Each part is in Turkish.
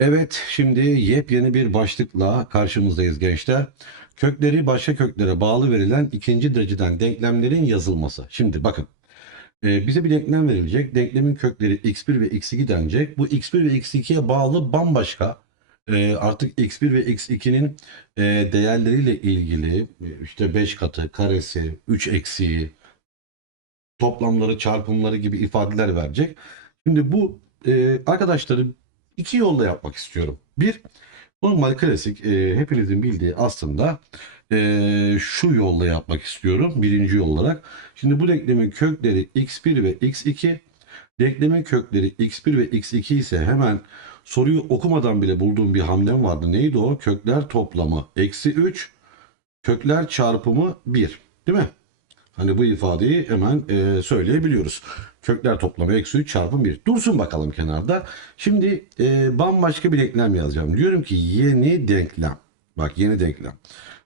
Evet, şimdi yepyeni bir başlıkla karşımızdayız gençler. Kökleri başka köklere bağlı verilen ikinci dereceden denklemlerin yazılması. Şimdi bakın, e, bize bir denklem verilecek. Denklemin kökleri x1 ve x2 denecek. Bu x1 ve x2'ye bağlı bambaşka e, artık x1 ve x2'nin e, değerleriyle ilgili işte 5 katı, karesi, 3 eksiği, toplamları, çarpımları gibi ifadeler verecek. Şimdi bu e, arkadaşları iki yolla yapmak istiyorum. Bir, normal klasik e, hepinizin bildiği aslında e, şu yolla yapmak istiyorum. Birinci yol olarak. Şimdi bu denklemin kökleri x1 ve x2. Denklemin kökleri x1 ve x2 ise hemen soruyu okumadan bile bulduğum bir hamlem vardı. Neydi o? Kökler toplamı eksi 3, kökler çarpımı 1. Değil mi? Hani bu ifadeyi hemen e, söyleyebiliyoruz. Kökler toplamı eksi 3 çarpı 1. Dursun bakalım kenarda. Şimdi e, bambaşka bir denklem yazacağım. Diyorum ki yeni denklem. Bak yeni denklem.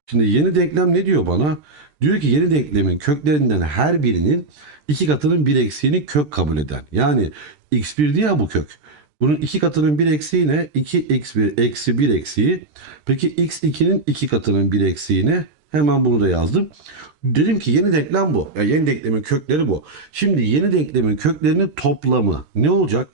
Şimdi yeni denklem ne diyor bana? Diyor ki yeni denklemin köklerinden her birinin iki katının bir eksiğini kök kabul eden. Yani x1 diye bu kök. Bunun iki katının bir eksiği ne? 2x1 eksi 1 eksiği. Peki x2'nin iki katının bir eksiğine hemen bunu da yazdım. Dedim ki yeni denklem bu. Yani yeni denklemin kökleri bu. Şimdi yeni denklemin köklerinin toplamı ne olacak?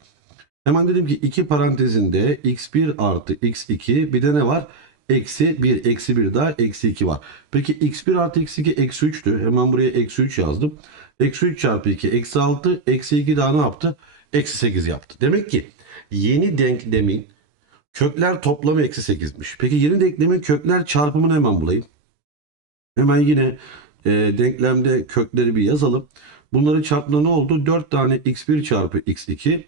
Hemen dedim ki iki parantezinde x1 artı x2 bir de ne var? Eksi 1, eksi 1 daha eksi 2 var. Peki x1 artı x2 eksi 3'tü. Hemen buraya eksi 3 yazdım. Eksi 3 çarpı 2 eksi 6 eksi 2 daha ne yaptı? Eksi 8 yaptı. Demek ki yeni denklemin kökler toplamı eksi 8'miş. Peki yeni denklemin kökler çarpımını hemen bulayım. Hemen yine e, denklemde kökleri bir yazalım. Bunları çarptığında ne oldu? 4 tane x1 çarpı x2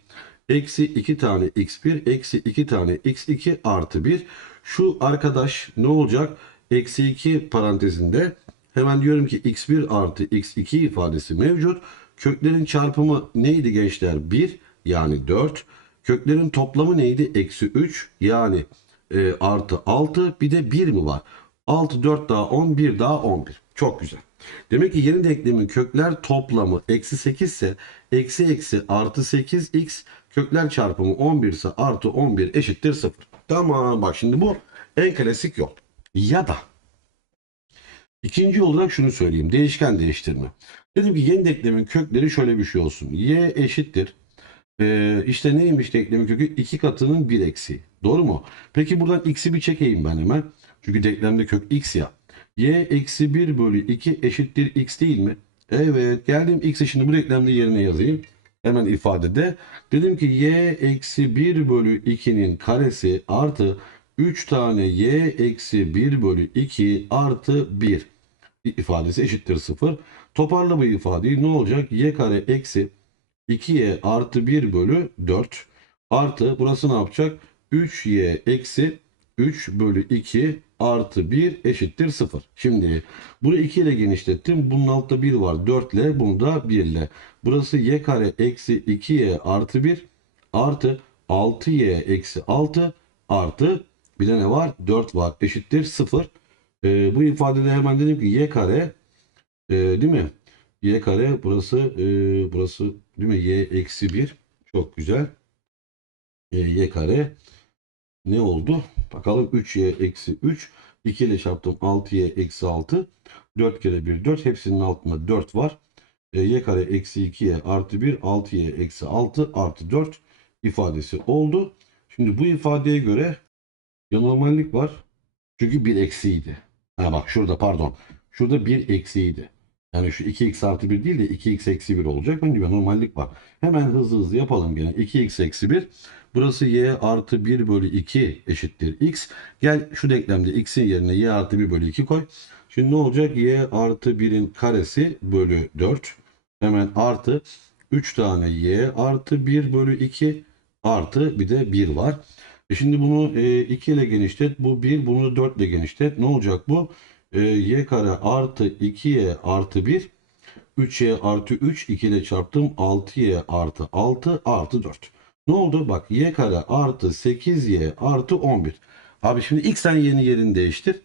eksi 2 tane x1 eksi 2 tane x2 artı 1. Şu arkadaş ne olacak? Eksi 2 parantezinde hemen diyorum ki x1 artı x2 ifadesi mevcut. Köklerin çarpımı neydi gençler? 1 yani 4. Köklerin toplamı neydi? Eksi 3 yani e, artı 6 bir de 1 mi var? 6, 4 daha 10, 1 daha 11. Çok güzel. Demek ki yeni denklemin kökler toplamı eksi 8 ise eksi eksi artı 8x kökler çarpımı 11 ise artı 11 eşittir 0. Tamam bak şimdi bu en klasik yol. Ya da ikinci yol olarak şunu söyleyeyim. Değişken değiştirme. Dedim ki yeni denklemin kökleri şöyle bir şey olsun. y eşittir. Ee, işte neymiş denklemin kökü? 2 katının 1 eksi. Doğru mu? Peki buradan x'i bir çekeyim ben hemen. Çünkü denklemde kök x ya. y eksi 1 bölü 2 eşittir x değil mi? Evet geldim x'i şimdi bu denklemde yerine yazayım. Hemen ifadede. Dedim ki y eksi 1 bölü 2'nin karesi artı 3 tane y eksi 1 bölü 2 artı 1 ifadesi eşittir 0. Toparla bu ifadeyi ne olacak? y kare eksi 2y artı 1 bölü 4 artı burası ne yapacak? 3y eksi 3 bölü 2 artı 1 eşittir 0. Şimdi bunu 2 ile genişlettim. Bunun altta 1 var 4 ile bunu da 1 ile. Burası y kare eksi 2y artı 1 artı 6y eksi 6 artı bir de ne var? 4 var eşittir 0. Ee, bu ifadede hemen dedim ki y kare e, değil mi? y kare burası e, burası değil mi? y eksi 1 çok güzel. E, y kare ne oldu? Bakalım 3y eksi 3. 2 ile çarptım 6y eksi 6. 4 kere 1 4. Hepsinin altında 4 var. E, y kare eksi 2y artı 1 6y eksi 6 artı 4 ifadesi oldu. Şimdi bu ifadeye göre anormallik var. Çünkü bir eksiydi. Ha bak şurada pardon. Şurada bir eksiydi. Yani şu 2x artı 1 değil de 2x eksi 1 olacak. Bence bir anormallik var. Hemen hızlı hızlı yapalım gene. 2x eksi 1. Burası y artı 1 bölü 2 eşittir x. Gel şu denklemde x'in yerine y artı 1 bölü 2 koy. Şimdi ne olacak? y artı 1'in karesi bölü 4. Hemen artı 3 tane y artı 1 bölü 2 artı bir de 1 var. E şimdi bunu e, 2 ile genişlet. Bu 1 bunu 4 ile genişlet. Ne olacak bu? E, y kare artı 2y artı 1 3y artı 3 2 ile çarptım 6y artı 6 artı 4. Ne oldu? Bak y kare artı 8y artı 11. Abi şimdi x'ten yeni yerini değiştir.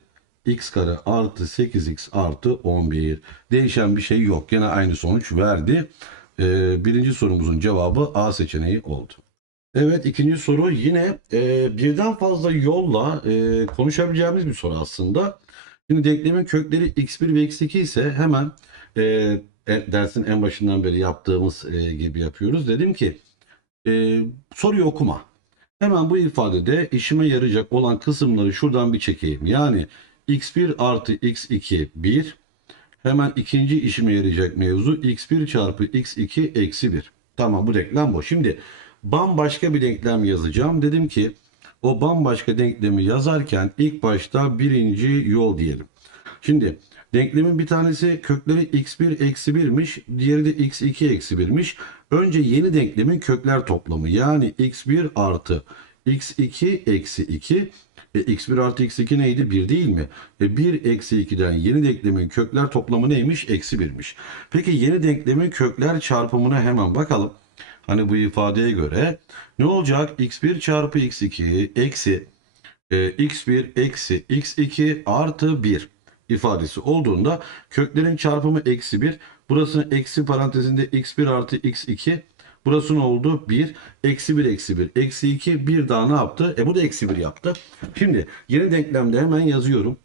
x kare artı 8x artı 11. Değişen bir şey yok. Gene aynı sonuç verdi. Ee, birinci sorumuzun cevabı A seçeneği oldu. Evet ikinci soru yine e, birden fazla yolla e, konuşabileceğimiz bir soru aslında. Şimdi denklemin kökleri x1 ve x2 ise hemen e, e, dersin en başından beri yaptığımız e, gibi yapıyoruz. Dedim ki e, soruyu okuma. Hemen bu ifadede işime yarayacak olan kısımları şuradan bir çekeyim. Yani x1 artı x2 1. Hemen ikinci işime yarayacak mevzu x1 çarpı x2 eksi 1. Tamam bu denklem bu. Şimdi bambaşka bir denklem yazacağım. Dedim ki o bambaşka denklemi yazarken ilk başta birinci yol diyelim. Şimdi denklemin bir tanesi kökleri x1 eksi 1'miş. Diğeri de x2 eksi 1'miş. Önce yeni denklemin kökler toplamı. Yani x1 artı x2 eksi 2. E, x1 artı x2 neydi? 1 değil mi? E, 1 eksi 2'den yeni denklemin kökler toplamı neymiş? Eksi 1'miş. Peki yeni denklemin kökler çarpımına hemen bakalım. Hani bu ifadeye göre ne olacak? x1 çarpı x2 eksi e, x1 eksi x2 artı 1 ifadesi olduğunda köklerin çarpımı eksi 1. Burasının eksi parantezinde x1 artı x2. Burası ne oldu? 1. Eksi 1 eksi 1. Eksi 2. Bir daha ne yaptı? E bu da eksi 1 yaptı. Şimdi yeni denklemde hemen yazıyorum.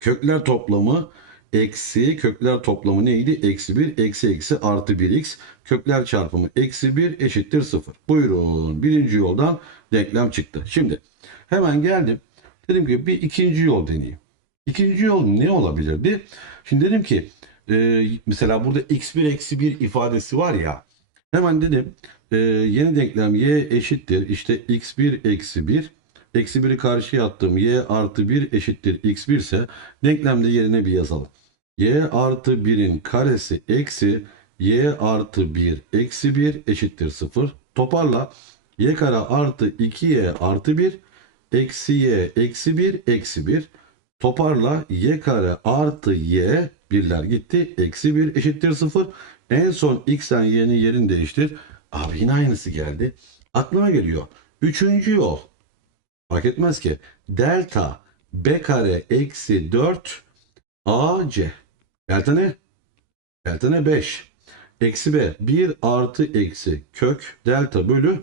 Kökler toplamı eksi kökler toplamı neydi? Eksi 1 eksi eksi artı 1x kökler çarpımı eksi 1 eşittir 0. Buyurun birinci yoldan denklem çıktı. Şimdi hemen geldim. Dedim ki bir ikinci yol deneyeyim. İkinci yol ne olabilirdi? Şimdi dedim ki e, mesela burada x1 eksi 1 ifadesi var ya hemen dedim e, yeni denklem y eşittir işte x1 eksi 1 Eksi 1'i karşıya attım. Y artı 1 eşittir x1 ise denklemde yerine bir yazalım. Y artı 1'in karesi eksi y artı 1 eksi 1 eşittir 0. Toparla. y kare artı 2y artı 1 eksi y eksi 1 eksi 1. Toparla y kare artı y birler gitti. Eksi 1 eşittir 0. En son x'ten y'nin yerini değiştir. Abi yine aynısı geldi. Aklıma geliyor. Üçüncü yol. Fark etmez ki. Delta b kare eksi 4 ac. Delta ne? Delta ne? 5. Eksi b. 1 artı eksi kök delta bölü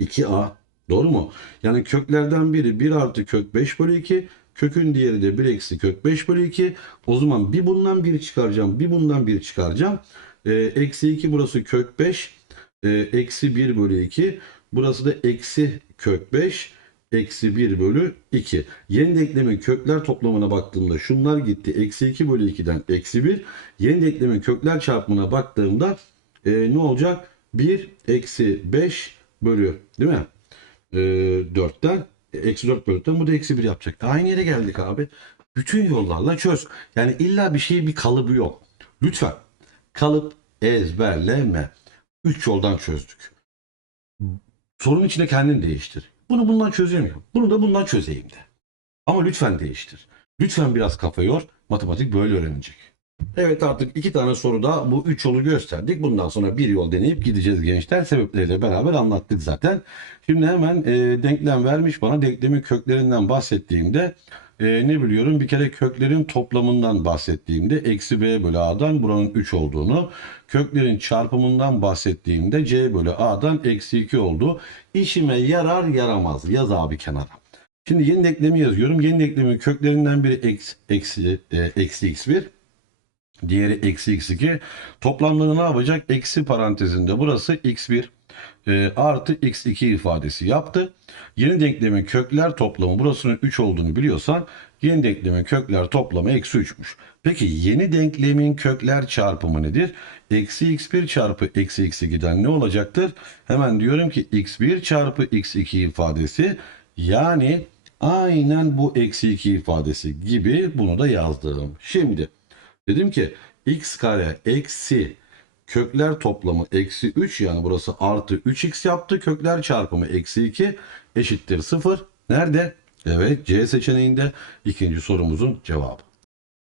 2a. Doğru mu? Yani köklerden biri 1 artı kök 5 bölü 2. Kökün diğeri de 1 eksi kök 5 bölü 2. O zaman bir bundan bir çıkaracağım. Bir bundan bir çıkaracağım. Ee, eksi 2 burası kök 5. Ee, eksi 1 bölü 2. Burası da eksi kök 5 eksi 1 bölü 2. Yeni denklemin kökler toplamına baktığımda şunlar gitti. Eksi 2 bölü 2'den eksi 1. Yeni denklemin kökler çarpımına baktığımda e, ne olacak? 1 eksi 5 bölü değil mi? E, 4'ten eksi 4 bölü 4'ten bu da eksi 1 yapacak. Aynı yere geldik abi. Bütün yollarla çöz. Yani illa bir şey bir kalıbı yok. Lütfen kalıp ezberleme. 3 yoldan çözdük. Sorun içinde kendin değiştir. Bunu bundan çözemiyorum. Bunu da bundan çözeyim de. Ama lütfen değiştir. Lütfen biraz kafa yor. Matematik böyle öğrenecek. Evet artık iki tane soruda bu üç yolu gösterdik. Bundan sonra bir yol deneyip gideceğiz gençler. Sebepleriyle beraber anlattık zaten. Şimdi hemen e, denklem vermiş bana. Denklemin köklerinden bahsettiğimde e, ne biliyorum? Bir kere köklerin toplamından bahsettiğimde eksi b bölü a'dan buranın 3 olduğunu, köklerin çarpımından bahsettiğimde c bölü a'dan eksi 2 oldu. İşime yarar yaramaz. Yaz abi kenara. Şimdi yeni denklemi yazıyorum. Yeni denklemin köklerinden biri eksi, eksi, e, eksi x1. Diğeri eksi x2. Toplamları ne yapacak? Eksi parantezinde burası x1 e, artı x2 ifadesi yaptı. Yeni denklemin kökler toplamı burasının 3 olduğunu biliyorsan yeni denklemin kökler toplamı eksi 3'müş. Peki yeni denklemin kökler çarpımı nedir? Eksi x1 çarpı eksi x2'den ne olacaktır? Hemen diyorum ki x1 çarpı x2 ifadesi yani aynen bu eksi 2 ifadesi gibi bunu da yazdım. Şimdi dedim ki x kare eksi kökler toplamı eksi 3 yani burası artı 3x yaptı. Kökler çarpımı eksi 2 eşittir 0. Nerede? Evet C seçeneğinde ikinci sorumuzun cevabı.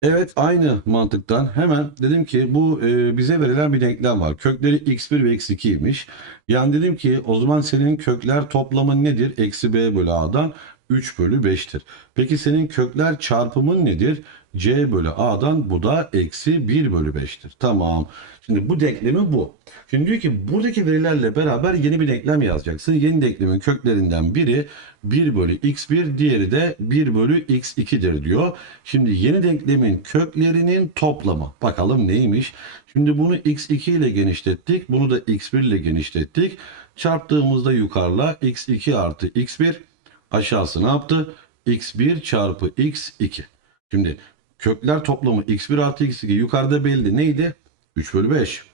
Evet aynı mantıktan hemen dedim ki bu e, bize verilen bir denklem var. Kökleri x1 ve x2'ymiş. Yani dedim ki o zaman senin kökler toplamı nedir? Eksi b bölü a'dan 3 bölü 5'tir. Peki senin kökler çarpımın nedir? C bölü A'dan bu da eksi 1 bölü 5'tir. Tamam. Şimdi bu denklemi bu. Şimdi diyor ki buradaki verilerle beraber yeni bir denklem yazacaksın. Yeni denklemin köklerinden biri 1 bölü x1 diğeri de 1 bölü x2'dir diyor. Şimdi yeni denklemin köklerinin toplamı. Bakalım neymiş? Şimdi bunu x2 ile genişlettik. Bunu da x1 ile genişlettik. Çarptığımızda yukarıla x2 artı x1 aşağısı ne yaptı? x1 çarpı x2. Şimdi kökler toplamı x1 artı x2 yukarıda belli. Neydi? 3 bölü 5.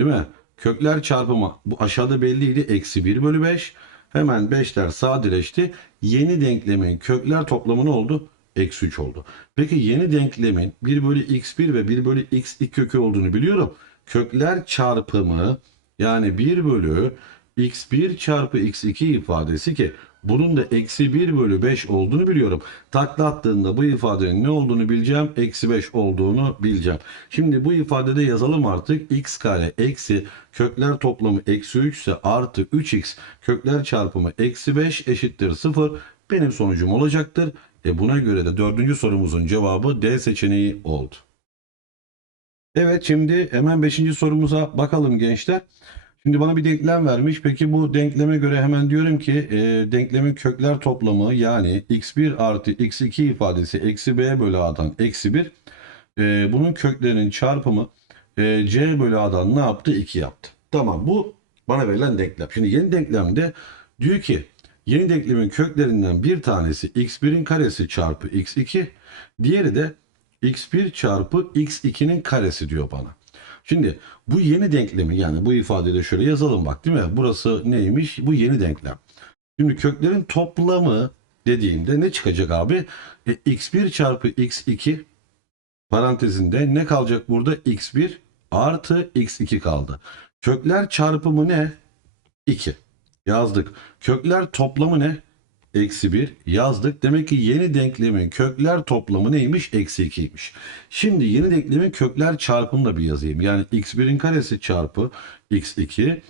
Değil mi? Kökler çarpımı bu aşağıda belliydi. Eksi 1 bölü 5. Hemen 5'ler sadeleşti. Yeni denklemin kökler toplamı ne oldu? Eksi 3 oldu. Peki yeni denklemin 1 bölü x1 ve 1 bölü x2 kökü olduğunu biliyorum. Kökler çarpımı yani 1 bölü x1 çarpı x2 ifadesi ki bunun da eksi 1 bölü 5 olduğunu biliyorum. Takla attığında bu ifadenin ne olduğunu bileceğim. Eksi 5 olduğunu bileceğim. Şimdi bu ifadede yazalım artık. x kare eksi kökler toplamı eksi 3 ise artı 3x kökler çarpımı eksi 5 eşittir 0. Benim sonucum olacaktır. E buna göre de dördüncü sorumuzun cevabı D seçeneği oldu. Evet şimdi hemen beşinci sorumuza bakalım gençler. Şimdi bana bir denklem vermiş. Peki bu denkleme göre hemen diyorum ki e, denklemin kökler toplamı yani x1 artı x2 ifadesi eksi b bölü a'dan eksi 1. E, bunun köklerinin çarpımı e, c bölü a'dan ne yaptı? 2 yaptı. Tamam bu bana verilen denklem. Şimdi yeni denklemde diyor ki yeni denklemin köklerinden bir tanesi x1'in karesi çarpı x2. Diğeri de x1 çarpı x2'nin karesi diyor bana. Şimdi bu yeni denklemi yani bu ifadeyi de şöyle yazalım bak değil mi? Burası neymiş? Bu yeni denklem. Şimdi köklerin toplamı dediğimde ne çıkacak abi? E, x1 çarpı x2 parantezinde ne kalacak burada? x1 artı x2 kaldı. Kökler çarpımı ne? 2. Yazdık. Kökler toplamı ne? Eksi 1 yazdık. Demek ki yeni denklemin kökler toplamı neymiş? Eksi 2'ymiş. Şimdi yeni denklemin kökler çarpımını da bir yazayım. Yani x1'in karesi çarpı x2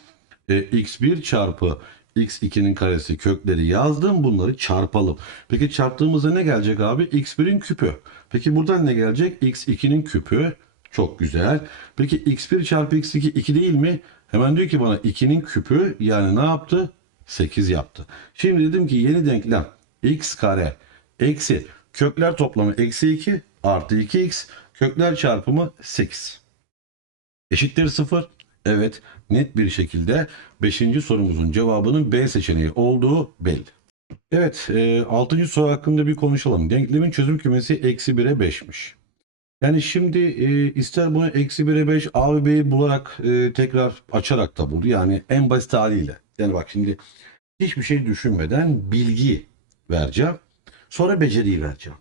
e, x1 çarpı x2'nin karesi kökleri yazdım. Bunları çarpalım. Peki çarptığımızda ne gelecek abi? x1'in küpü. Peki buradan ne gelecek? x2'nin küpü. Çok güzel. Peki x1 çarpı x2 2 değil mi? Hemen diyor ki bana 2'nin küpü yani ne yaptı? 8 yaptı. Şimdi dedim ki yeni denklem x kare eksi kökler toplamı eksi 2 artı 2x kökler çarpımı 8. Eşittir 0. Evet net bir şekilde 5. sorumuzun cevabının B seçeneği olduğu belli. Evet 6. soru hakkında bir konuşalım. Denklemin çözüm kümesi eksi 1'e 5'miş. Yani şimdi e, ister bunu eksi 1'e 5 A ve B'yi bularak e, tekrar açarak da bul. Yani en basit haliyle. Yani bak şimdi hiçbir şey düşünmeden bilgi vereceğim. Sonra beceriyi vereceğim.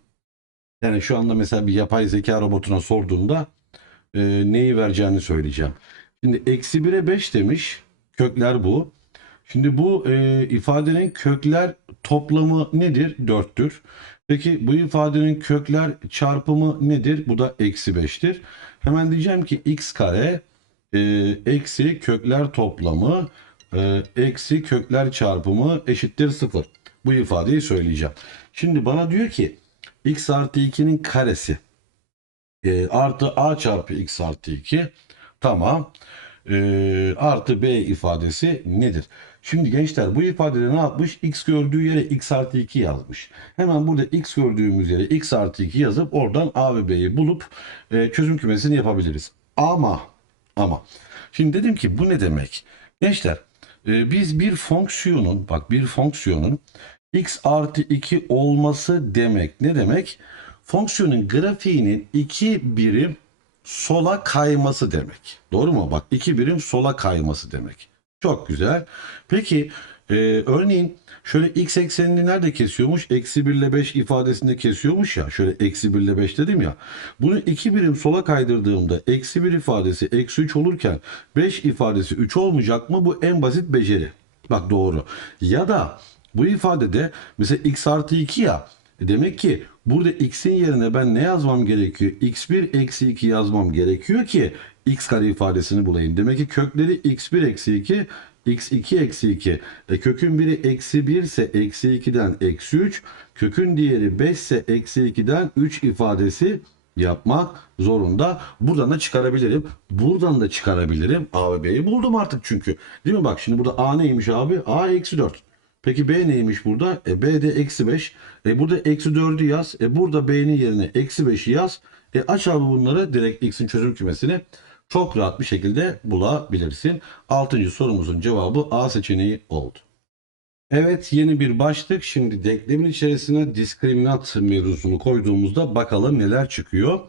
Yani şu anda mesela bir yapay zeka robotuna sorduğunda e, neyi vereceğini söyleyeceğim. Şimdi eksi 1'e 5 demiş. Kökler bu. Şimdi bu e, ifadenin kökler toplamı nedir? 4'tür. Peki bu ifadenin kökler çarpımı nedir? Bu da eksi 5'tir. Hemen diyeceğim ki x kare e, eksi kökler toplamı e, eksi kökler çarpımı eşittir 0. Bu ifadeyi söyleyeceğim. Şimdi bana diyor ki x artı 2'nin karesi e, artı a çarpı x artı 2 tamam e, artı b ifadesi nedir? Şimdi gençler bu ifadede ne yapmış? X gördüğü yere x artı 2 yazmış. Hemen burada x gördüğümüz yere x artı 2 yazıp oradan a ve b'yi bulup e, çözüm kümesini yapabiliriz. Ama ama şimdi dedim ki bu ne demek? Gençler e, biz bir fonksiyonun bak bir fonksiyonun x artı 2 olması demek ne demek? Fonksiyonun grafiğinin 2 birim sola kayması demek. Doğru mu? Bak 2 birim sola kayması demek. Çok güzel. Peki e, örneğin şöyle x eksenini nerede kesiyormuş? Eksi 1 ile 5 ifadesinde kesiyormuş ya. Şöyle eksi 1 ile 5 dedim ya. Bunu 2 birim sola kaydırdığımda eksi 1 ifadesi eksi 3 olurken 5 ifadesi 3 olmayacak mı? Bu en basit beceri. Bak doğru. Ya da bu ifadede mesela x artı 2 ya. E Demek ki burada x'in yerine ben ne yazmam gerekiyor? x1 eksi 2 yazmam gerekiyor ki x kare ifadesini bulayım. Demek ki kökleri x1 eksi 2 x2 eksi 2. E, kökün biri eksi 1 ise eksi 2'den eksi 3. Kökün diğeri 5 ise eksi 2'den 3 ifadesi yapmak zorunda. Buradan da çıkarabilirim. Buradan da çıkarabilirim. A ve B'yi buldum artık çünkü. Değil mi bak şimdi burada A neymiş abi? A eksi 4. Peki B neymiş burada? E, B de eksi 5. E, burada eksi 4'ü yaz. E, burada B'nin yerine eksi 5'i yaz. E, aç abi bunları direkt X'in çözüm kümesini çok rahat bir şekilde bulabilirsin. Altıncı sorumuzun cevabı A seçeneği oldu. Evet yeni bir başlık. Şimdi denklemin içerisine diskriminat mevzusunu koyduğumuzda bakalım neler çıkıyor.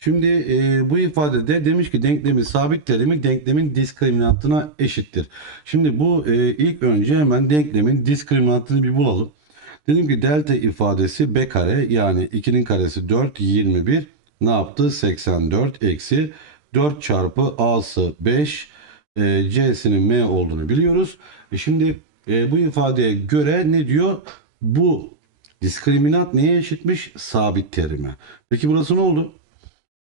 Şimdi e, bu ifadede demiş ki denklemin sabit terimi denklemin diskriminantına eşittir. Şimdi bu e, ilk önce hemen denklemin diskriminantını bir bulalım. Dedim ki delta ifadesi b kare yani 2'nin karesi 4 21 ne yaptı? 84 eksi 4 çarpı a'sı 5 e, c'sinin m olduğunu biliyoruz. E, şimdi e, bu ifadeye göre ne diyor? Bu diskriminant neye eşitmiş? Sabit terime. Peki burası ne oldu?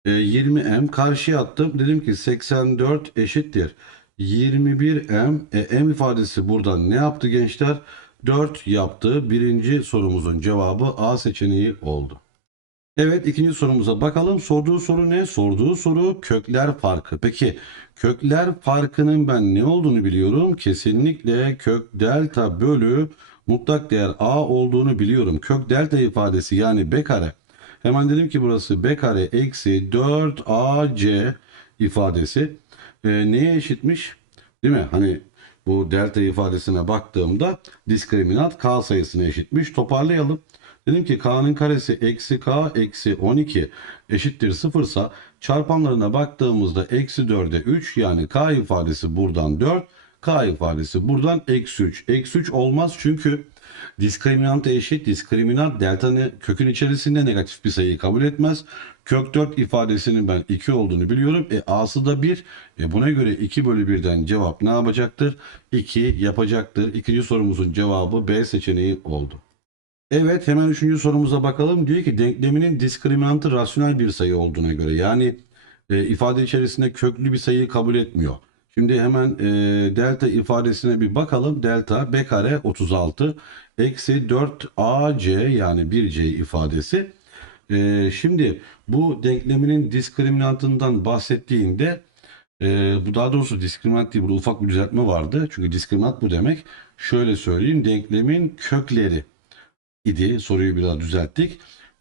E, 20m karşıya attım. Dedim ki 84 eşittir. 21m. E, m ifadesi buradan ne yaptı gençler? 4 yaptı. Birinci sorumuzun cevabı A seçeneği oldu. Evet ikinci sorumuza bakalım. Sorduğu soru ne? Sorduğu soru kökler farkı. Peki kökler farkının ben ne olduğunu biliyorum. Kesinlikle kök delta bölü mutlak değer a olduğunu biliyorum. Kök delta ifadesi yani b kare. Hemen dedim ki burası b kare eksi 4ac ifadesi e, neye eşitmiş? Değil mi? Hani bu delta ifadesine baktığımda diskriminant k sayısına eşitmiş. Toparlayalım. Dedim ki k'nın karesi eksi k eksi 12 eşittir sıfırsa çarpanlarına baktığımızda eksi 4'e 3 yani k ifadesi buradan 4 k ifadesi buradan eksi 3. Eksi 3 olmaz çünkü diskriminanta eşit diskriminant delta kökün içerisinde negatif bir sayıyı kabul etmez. Kök 4 ifadesinin ben 2 olduğunu biliyorum. E a'sı da 1. E buna göre 2 bölü 1'den cevap ne yapacaktır? 2 yapacaktır. İkinci sorumuzun cevabı B seçeneği oldu. Evet hemen üçüncü sorumuza bakalım. Diyor ki denkleminin diskriminantı rasyonel bir sayı olduğuna göre yani e, ifade içerisinde köklü bir sayıyı kabul etmiyor. Şimdi hemen e, delta ifadesine bir bakalım. Delta b kare 36 eksi 4ac yani 1c ifadesi. E, şimdi bu denkleminin diskriminantından bahsettiğinde e, bu daha doğrusu diskriminant değil burada ufak bir düzeltme vardı. Çünkü diskriminant bu demek. Şöyle söyleyeyim denklemin kökleri idi. Soruyu biraz düzelttik.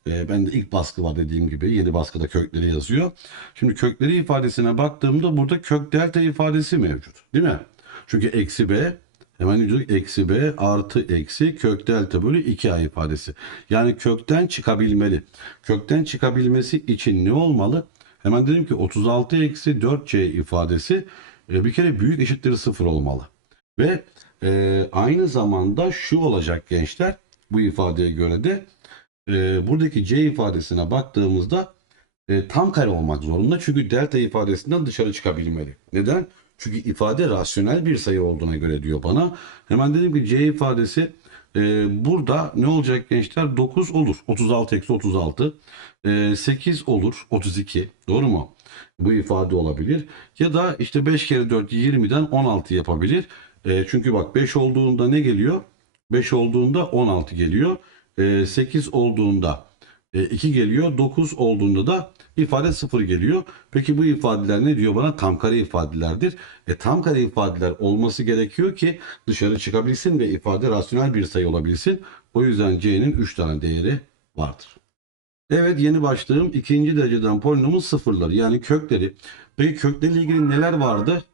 E, ben de ilk baskı var dediğim gibi. Yeni baskıda kökleri yazıyor. Şimdi kökleri ifadesine baktığımda burada kök delta ifadesi mevcut. Değil mi? Çünkü eksi b hemen diyorduk eksi b artı eksi kök delta bölü 2a ifadesi. Yani kökten çıkabilmeli. Kökten çıkabilmesi için ne olmalı? Hemen dedim ki 36 eksi 4c ifadesi e, bir kere büyük eşittir sıfır olmalı. Ve e, aynı zamanda şu olacak gençler bu ifadeye göre de e, buradaki c ifadesine baktığımızda e, tam kare olmak zorunda. Çünkü delta ifadesinden dışarı çıkabilmeli. Neden? Çünkü ifade rasyonel bir sayı olduğuna göre diyor bana. Hemen dedim ki c ifadesi e, burada ne olacak gençler? 9 olur. 36 eksi 36. E, 8 olur. 32. Doğru mu? Bu ifade olabilir. Ya da işte 5 kere 4 20'den 16 yapabilir. E, çünkü bak 5 olduğunda ne geliyor? 5 olduğunda 16 geliyor. 8 olduğunda 2 geliyor. 9 olduğunda da ifade 0 geliyor. Peki bu ifadeler ne diyor bana? Tam kare ifadelerdir. E, tam kare ifadeler olması gerekiyor ki dışarı çıkabilsin ve ifade rasyonel bir sayı olabilsin. O yüzden c'nin 3 tane değeri vardır. Evet yeni başlığım ikinci dereceden polinomun sıfırları yani kökleri. Peki köklerle ilgili neler vardı?